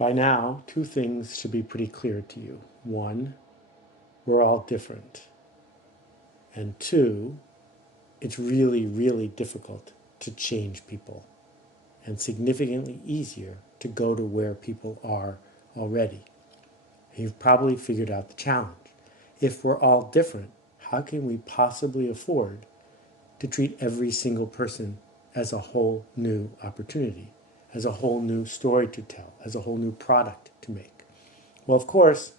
By now, two things should be pretty clear to you. One, we're all different. And two, it's really, really difficult to change people and significantly easier to go to where people are already. You've probably figured out the challenge. If we're all different, how can we possibly afford to treat every single person as a whole new opportunity, as a whole new story to tell, as a whole new product to make? Well, of course,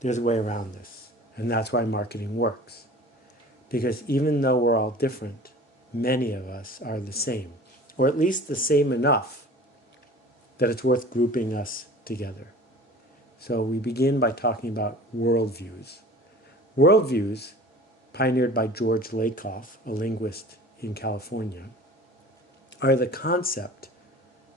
there's a way around this, and that's why marketing works. Because even though we're all different, many of us are the same, or at least the same enough that it's worth grouping us together. So we begin by talking about worldviews. Worldviews, pioneered by George Lakoff, a linguist in California, are the concept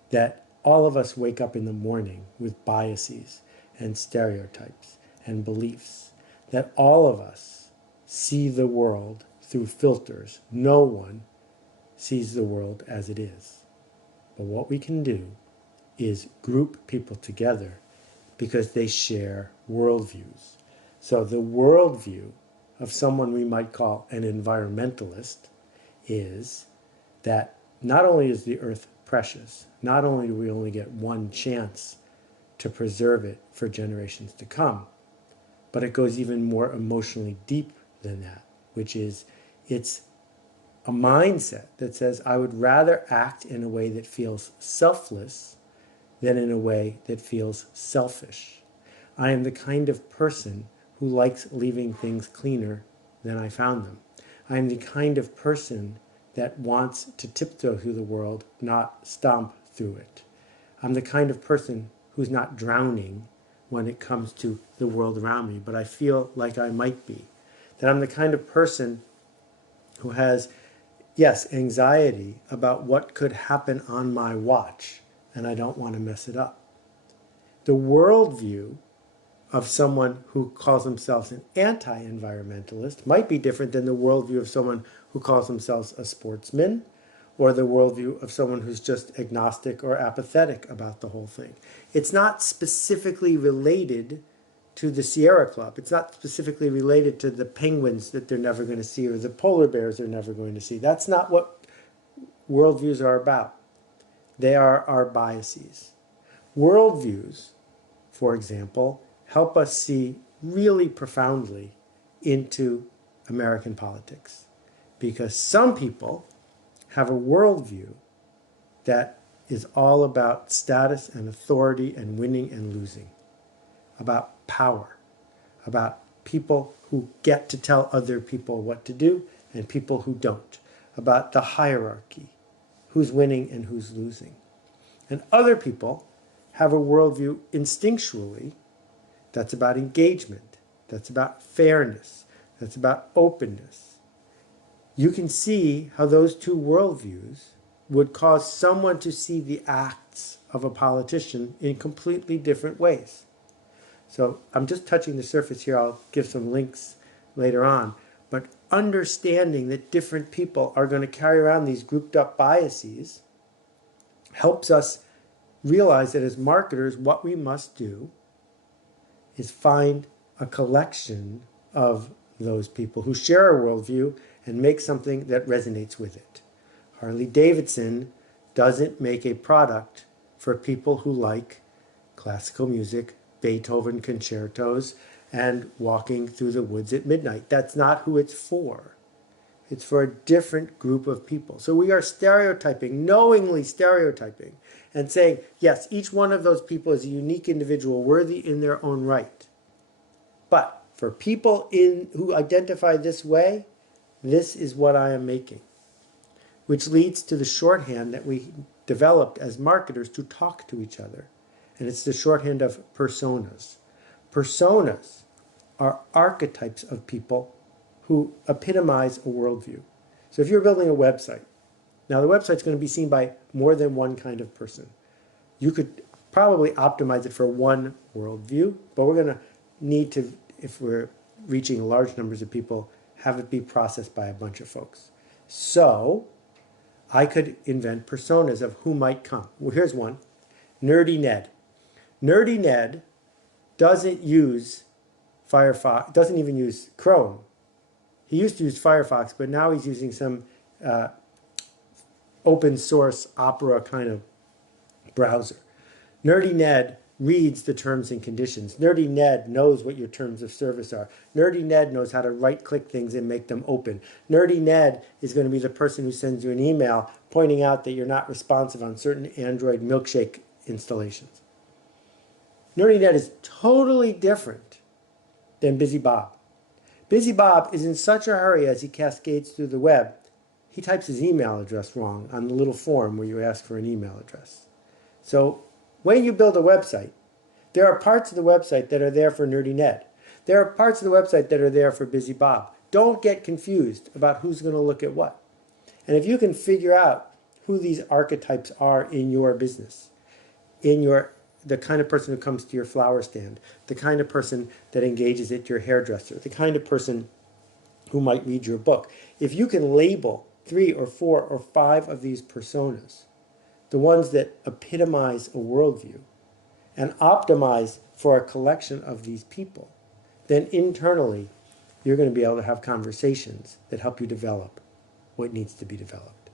that all of us wake up in the morning with biases and stereotypes and beliefs, that all of us see the world through filters. No one sees the world as it is. But what we can do is group people together because they share worldviews. So the worldview of someone we might call an environmentalist is that not only is the earth precious, not only do we only get one chance to preserve it for generations to come, but it goes even more emotionally deep than that, which is it's a mindset that says, I would rather act in a way that feels selfless than in a way that feels selfish. I am the kind of person who likes leaving things cleaner than I found them. I am the kind of person that wants to tiptoe through the world, not stomp through it. I'm the kind of person who's not drowning when it comes to the world around me, but I feel like I might be. That I'm the kind of person who has, yes, anxiety about what could happen on my watch, and I don't want to mess it up. The worldview of someone who calls themselves an anti-environmentalist might be different than the worldview of someone who calls themselves a sportsman, or the worldview of someone who's just agnostic or apathetic about the whole thing. It's not specifically related to the Sierra Club. It's not specifically related to the penguins that they're never going to see or the polar bears they're never going to see. That's not what worldviews are about. They are our biases. Worldviews, for example, help us see really profoundly into American politics. Because some people have a worldview that is all about status and authority and winning and losing, about power, about people who get to tell other people what to do and people who don't, about the hierarchy, who's winning and who's losing. And other people have a worldview instinctually that's about engagement, that's about fairness, that's about openness. You can see how those two worldviews would cause someone to see the acts of a politician in completely different ways. So I'm just touching the surface here. I'll give some links later on. But understanding that different people are going to carry around these grouped up biases helps us realize that as marketers, what we must do is find a collection of those people who share a worldview and make something that resonates with it. Harley Davidson doesn't make a product for people who like classical music, Beethoven concertos, and walking through the woods at midnight. That's not who it's for. It's for a different group of people. So we are stereotyping, knowingly stereotyping, and saying, yes, each one of those people is a unique individual, worthy in their own right. But for people who identify this way, this is what I am making. Which leads to the shorthand that we developed as marketers to talk to each other. And it's the shorthand of personas. Personas are archetypes of people who epitomize a worldview. So if you're building a website, now the website's going to be seen by more than one kind of person. You could probably optimize it for one worldview, but we're going to need to, if we're reaching large numbers of people, have it be processed by a bunch of folks. So I could invent personas of who might come. Well, here's one. Nerdy Ned. Nerdy Ned doesn't use Firefox, doesn't even use Chrome. He used to use Firefox, but now he's using some open source Opera kind of browser. Nerdy Ned reads the terms and conditions. Nerdy Ned knows what your terms of service are. Nerdy Ned knows how to right-click things and make them open. Nerdy Ned is going to be the person who sends you an email pointing out that you're not responsive on certain Android milkshake installations. Nerdy Ned is totally different than Busy Bob. Busy Bob is in such a hurry as he cascades through the web, he types his email address wrong on the little form where you ask for an email address. So when you build a website, there are parts of the website that are there for Nerdy Ned. There are parts of the website that are there for Busy Bob. Don't get confused about who's going to look at what. And if you can figure out who these archetypes are in your business, the kind of person who comes to your flower stand, the kind of person that engages at your hairdresser, the kind of person who might read your book. If you can label 3 or 4 or 5 of these personas, the ones that epitomize a worldview, and optimize for a collection of these people, then internally you're going to be able to have conversations that help you develop what needs to be developed.